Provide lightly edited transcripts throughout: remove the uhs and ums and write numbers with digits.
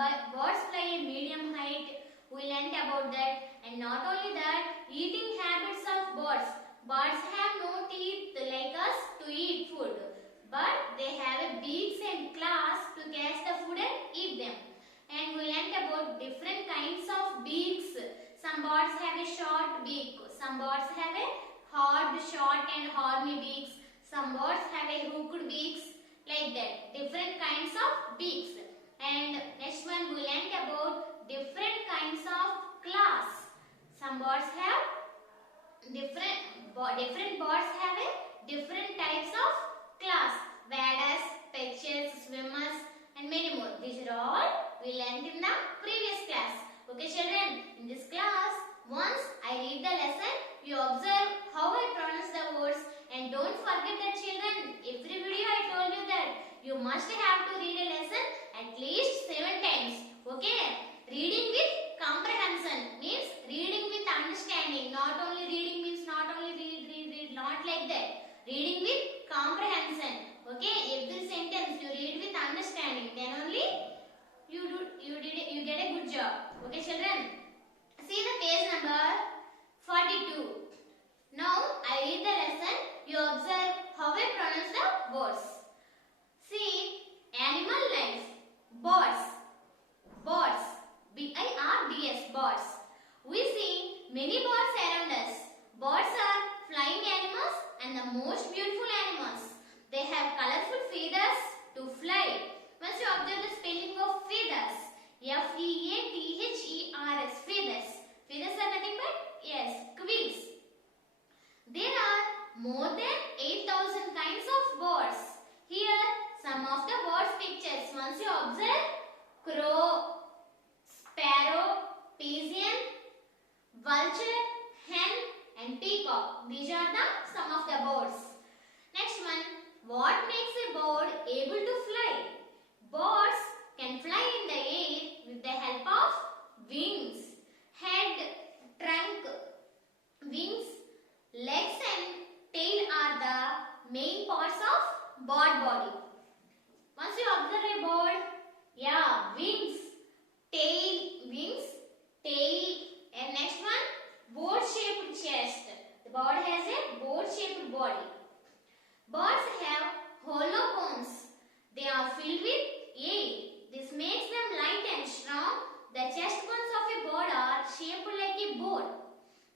birds fly a medium height. We learnt about that. And not only that, eating habits of birds. Birds have no teeth like us to eat food, but they have beaks and claws to catch the food and eat them. And we learnt about different kinds of beaks. Some birds have a short beak. Some birds have a hard, short and horny beaks. Some birds have a hooked beaks, like that. Different kinds of beaks. And next one we learnt about different kinds of claws. Some birds have different birds have a different types of claws. Waders, perchers, swimmers and many more. These are all we learnt in the previous class. Okay children, in this class, once I read the lesson, you observe how I pronounce the words, and don't forget that children, every video I told you that you must have to read a lesson at least 7 times. Okay? Reading with comprehension means reading with understanding. Not only reading means not only read, not like that. Reading with comprehension. Okay? Every sentence you read with understanding. Then only you get a good job. Okay children? See the page number 42. Now I read the lesson. You observe how I pronounce the words. See, animal life. Birds. Birds. B-I-R-D-S. Birds. We see many birds around us. Birds are flying animals and the most beautiful animals. They have colorful feathers to fly. Once you observe the spelling of feathers. F-E-A-T-H-E-R-S. Feathers. Feathers are nothing but, yes, quills. There are more than 8,000 kinds of birds. Here, some of the birds pictures. Once you observe, crow, sparrow, pigeon, vulture, hen and peacock. These are some of the birds. Next one, what makes a bird able to fly? Birds can fly in the air with the help of wings. Head, trunk, wings, legs and tail are the main parts of bird body. Once you observe a bird, yeah, wings, tail, and next one, boat-shaped chest. The bird has a boat-shaped body. Birds have hollow bones. They are filled with air. This makes them light and strong. The chest bones of a bird are shaped like a boat.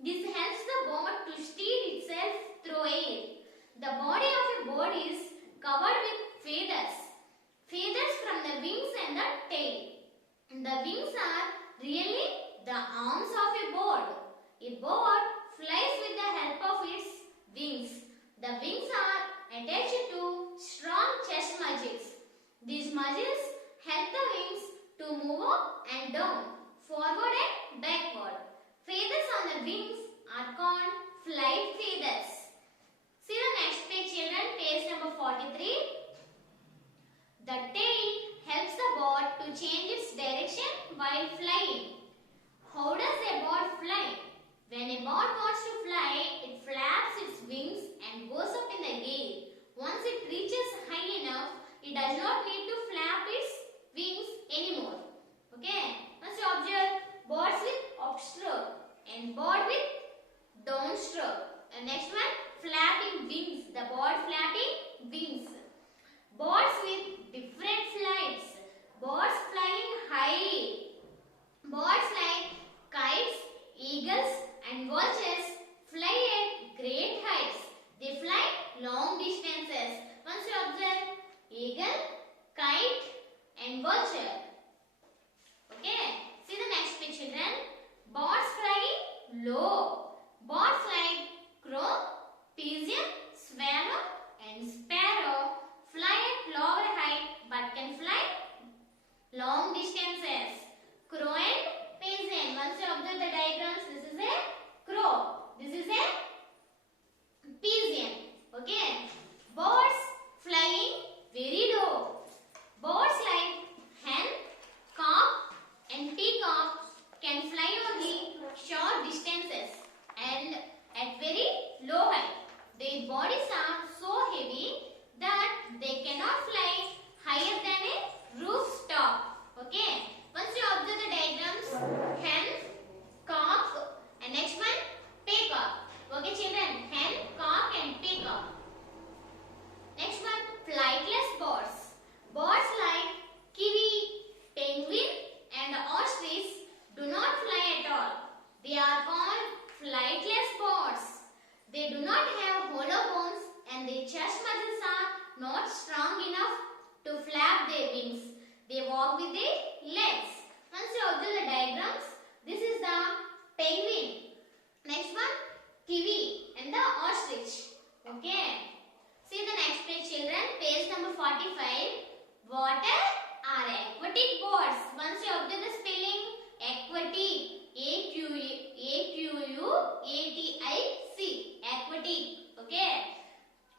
This helps the bird to steer itself through air. The body of a bird is covered with feathers. Feathers from the wings and the tail. The wings are really the arms of a bird. A bird flies with the help of its wings. The wings are attached to strong chest muscles. These muscles help the wings to move up and down, forward and backward. Feathers on the wings are called flight feathers. See the next page children, page number 43. The tail helps the bird to change its direction while flying. How does a bird fly? When a bird wants to fly, it flaps its wings and goes up in the air. Once it reaches high enough, it does not need to flap its wings anymore. Okay? Once you observe birds with upstroke and bird with downstroke. And next one, flapping wings. The bird flapping wings. Birds with different flights. Birds flying high. Birds like kites, eagles and vultures fly at great heights. They fly long distances. Once you observe eagle, kite and vulture. Okay. See the next picture children. Birds flying low. Birds like crow, pigeon, swallow and sparrow fly at lower height but can fly long distances. Crow and pigeon. Once you observe the They do not have hollow bones and their chest muscles are not strong enough to flap their wings. They walk with their legs. Once you observe the diagrams, this is the penguin. Next one, kiwi and the ostrich. Okay. See the next page, children. Page number 45. What are aquatic birds? Once you observe the spelling, aquatic. A-Q-U-A-T-I-C. Aquatic. Okay.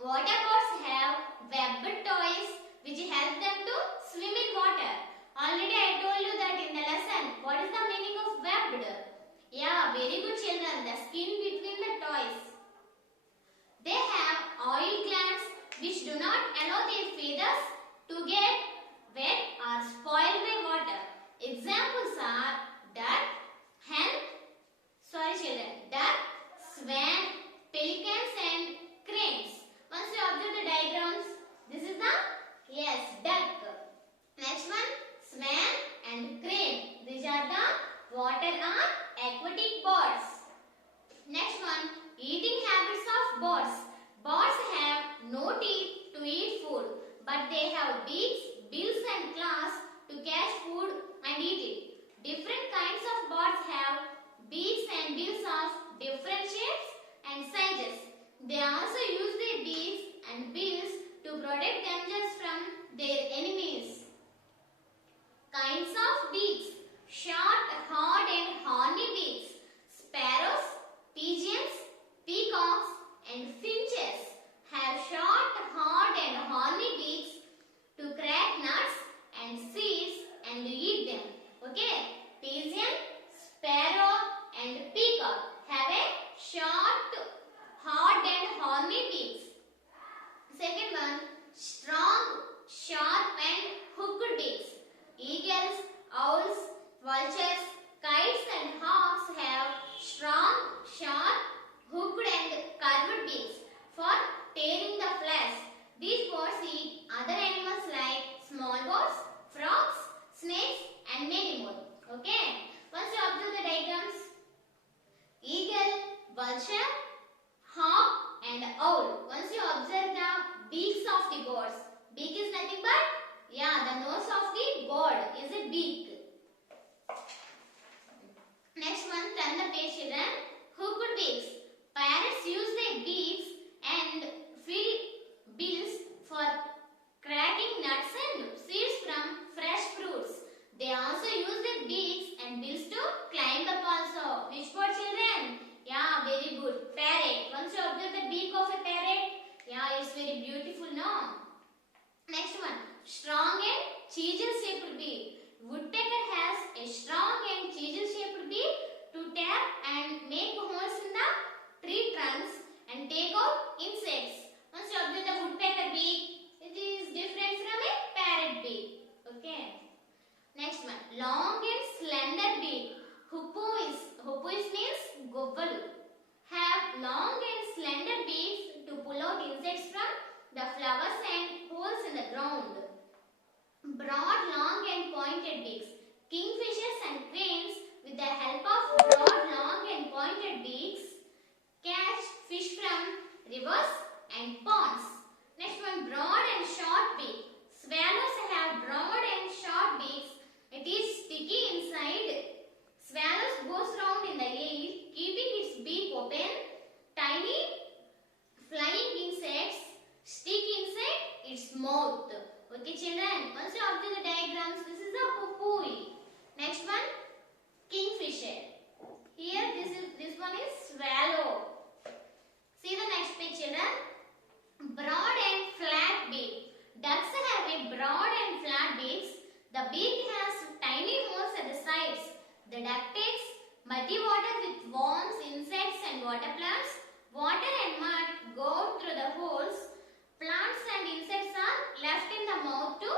Water birds have webbed toys which help them to swim in water. Already I told you that in the lesson. What is the meaning of webbed? Yeah, very good, children. The skin between the toys. They have oil glands which do not allow their feathers to get wet or spoiled by water. Examples are duck, duck, swan, pelicans and cranes. Once you observe the diagrams, this is the, yes, duck. Next one, swan and crane. These are the water or aquatic birds. Next one, eating habits of birds. Birds have no teeth to eat food, but they have beaks, bills and claws to catch food and eat it. Different kinds of birds have beaks and bills of different shapes and sizes. They also use their beaks and bills to protect themselves from their enemies. Kinds of beaks: short, hard and horny beaks. Sparrows, pigeons, peacocks and finches have short, hard and horny beaks to crack nuts and seeds and eat them. Okay, pigeon, sparrow and peacock have a short, hard and horny beaks. Second one, strong, sharp and hooked beaks. Eagles, owls, vultures, kites and hawks have strong, sharp, hooked and curved beaks for tearing the flesh. These birds eat other animals like small birds, frogs, snakes and many more. Okay. Once you observe the diagrams, eagle, vulture, hawk and owl. Once you observe the beaks of the birds, beak is nothing but, yeah, the nose of the bird is a beak. Next one, turn the page, children. Hooked beaks. Parrots use their beaks and fill bills for cracking nuts and seeds from fresh fruits. They also use their beaks and bills to climb up also. Which bird, children? Yeah, very good. Parrot. Once you observe the beak of a parrot, yeah, it's very beautiful, no? Next one, strong and chisel-shaped beak. Woodpecker has a strong and chisel-shaped beak to tap and make holes in the tree trunks and take out insects. Once you observe the woodpecker beak, it is different from a parrot beak. Okay. Next one, long and slender beak. Hoopoes means gobbalu. Have long and slender beaks to pull out insects from the flowers and holes in the ground. Broad, long and pointed beaks. Kingfishers and cranes, with the help of broad, long and pointed beaks, catch fish from rivers and ponds. Next one, broad and short beak. Swallows have broad and short beaks. It is sticky inside. Swallows goes round in the air, keeping its beak open. Tiny flying insects stick inside its mouth. Okay, children. Once you observe the diagrams, this is a hoopoe. Next one, kingfisher. Here, this one is swallow. See the next page, children. Broad and flat beak. Ducks have a broad and flat beaks. The beak has tiny holes at the sides. The duck takes muddy water with worms, insects and water plants. Water and mud go through the holes. Plants and insects are left in the mouth to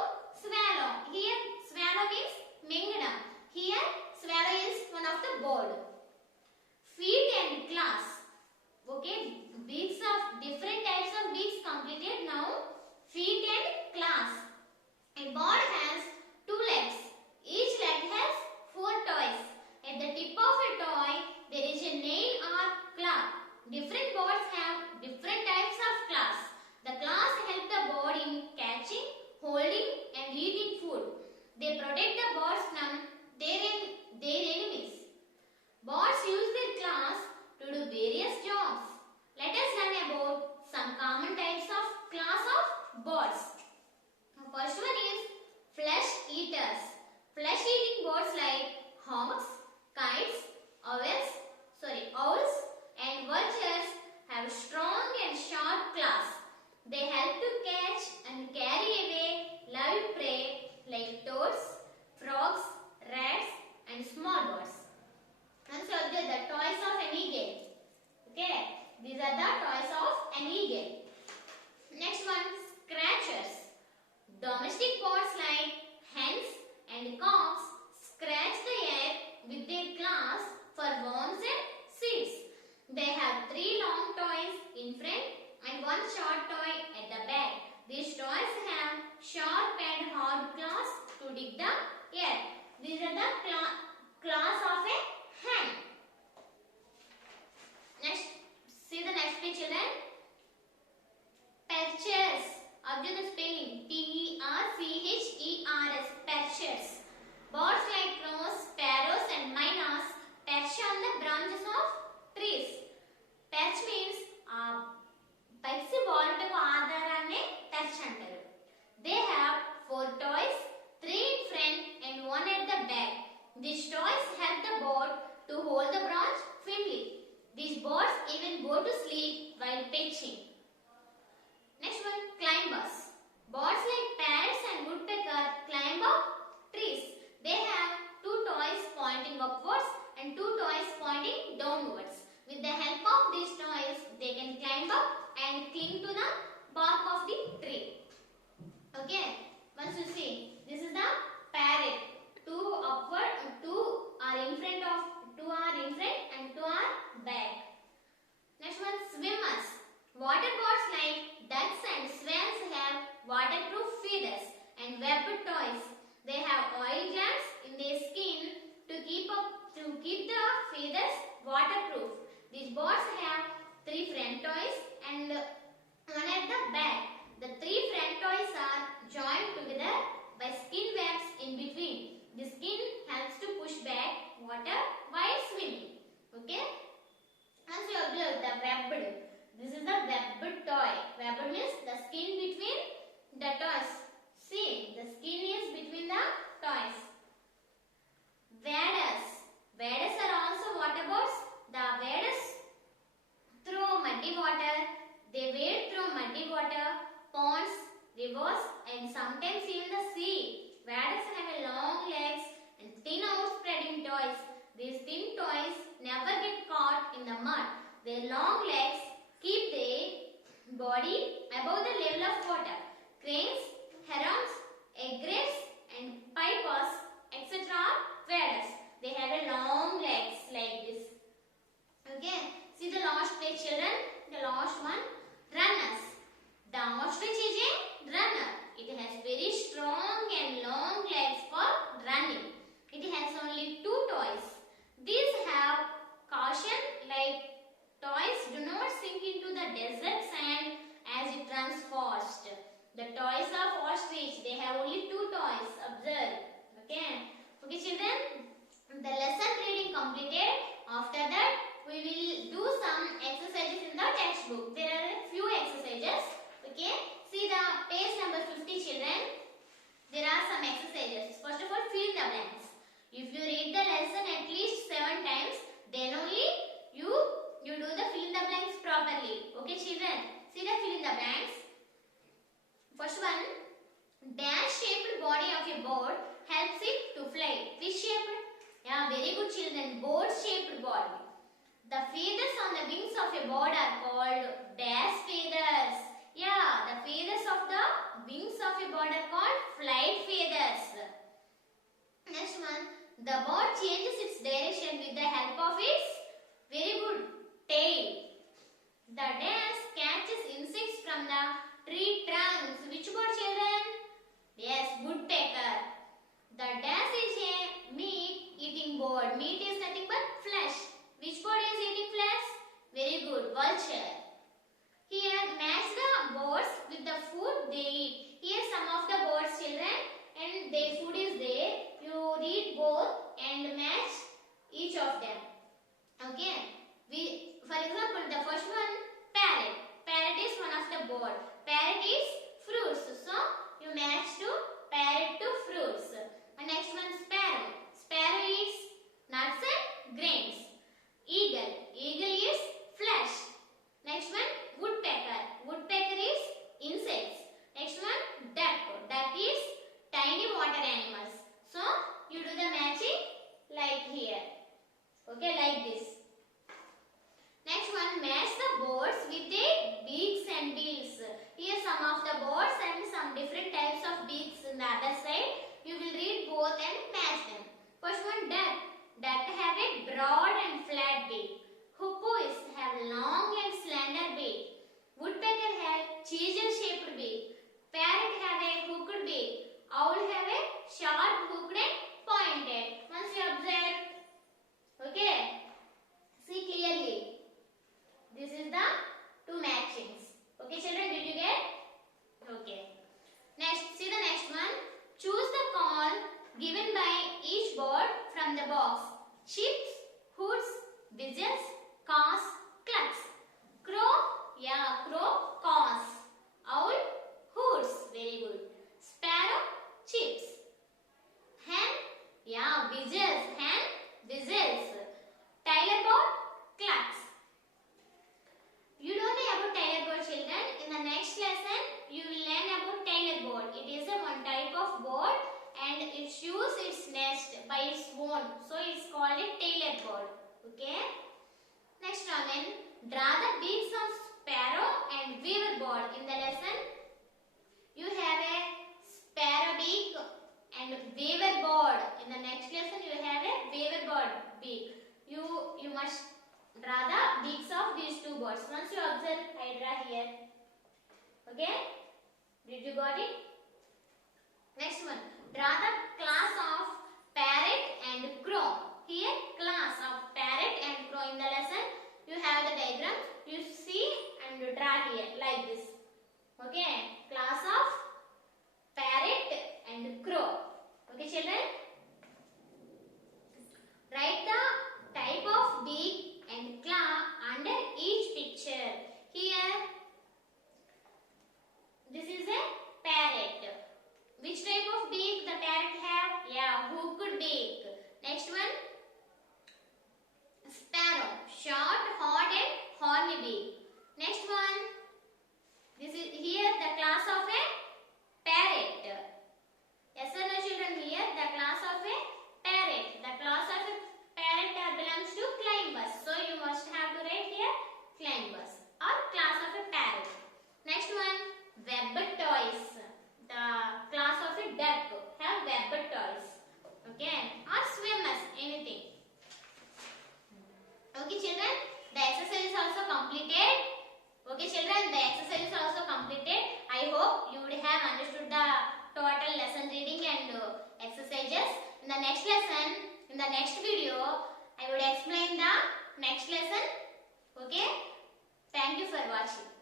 short toy at the back. These toys have sharp and hard claws to dig the air. These are the claws of a hen. Next, see the next page, children. Perchers. Observe the spelling. P-E-R-C-H-E-R-S. Perchers. Birds like crows, sparrows and mynas perch on the branches of trees. Perch means పక్షి బాలుటకు ఆధారాన్ని perch అంటారు. They have 4 toys, 3 in front and 1 at the back. These toys help the bird to hold the branch firmly. These birds even go to sleep while perching. Next one, climbers. Birds like parrots and woodpecker climb up trees. They have 2 toys pointing upwards and 2 toys pointing downwards. With the help of these toys, they can climb up and cling to the bark of the tree. Okay, once you see, this is the parrot. 2 upward, 2 are in front and 2 are back. Next one, swimmers. Water birds like ducks and swans have waterproof feathers and webbed toys. They have oil glands in their skin to keep the feathers waterproof. These birds have 3 front toys and 1 at the back. The 3 front toys are joined together by skin webs in between. The skin helps to push back water while swimming. Okay? As you observe the webbed. This is the webbed toy. Webbed means the skin between the toys. See, the skin is between the toys. Waders. Waders are also water birds. The waders through muddy water. They wade through muddy water, ponds, rivers and sometimes even the sea. Waders have long legs and thin outspreading toes. These thin toes never get caught in the mud. Their long legs keep their body above the level of water. Cranes, herons, egrets and pipers, etc. are waders. They have a long legs like this. Okay, see the last page, children. The last one, runners. The ostrich is a runner. It has very strong and long legs for running. It has only 2 toes. These have caution, like toys do not sink into the desert sand as it runs fast. The toys of ostrich, they have only 2 toes. Observe. Okay. Okay, children. The lesson reading completed. After that, we will do some exercises in the textbook. There are a few exercises. Okay. See the page number 50, children. There are some exercises. First of all, fill the blanks. If you read the lesson at least 7 times, then only you do the fill in the blanks properly. Okay, children. See the fill in the blanks. First one, dash-shaped body of a bird helps it to fly. Fish shaped? Yeah, very good, children. Boat-shaped body. The feathers on the wings of a bird are called dash feathers. Yeah, the feathers of the wings of a bird are called flight feathers. Next one, the bird changes its direction with the help of its very good tail. The dash catches insects from the tree trunks. Which bird, children? Yes, woodpecker. The dash is a meat-eating bird. Meat is nothing but flesh. Which bird is eating flesh? Very good, vulture. Here, match the birds with the food they eat. Here, some of the birds, children, and their food is there. You read both and match each of them. Draw the beaks of these two birds. Once you observe, I draw here. Okay? Did you got it? Next one. Draw the class of parrot and crow. Here, class of parrot and crow. In the lesson, you have the diagram. You see and draw here like this. Okay? Class of parrot and crow. Okay, children? Write the type of beak and claw under each picture. Here, this is a parrot. Which type of beak the parrot have? Yeah, hooked beak. Next one, sparrow. Short, hard and horny beak. Next one, this is here the class of a parrot. Yes or no, children? Here the class of a parrot. The class of a parrot belongs to climbers. So you must have to write here climbers or class of a parrot. Next one, webbed toys. The class of a duck have webbed toys. Okay, or swimmers, anything. Okay, children, the exercise is also completed. Okay, children, the exercise is also completed. I hope you would have understood the total lesson reading and exercises. In the next lesson, in the next video, I would explain the next lesson. Okay, thank you for watching.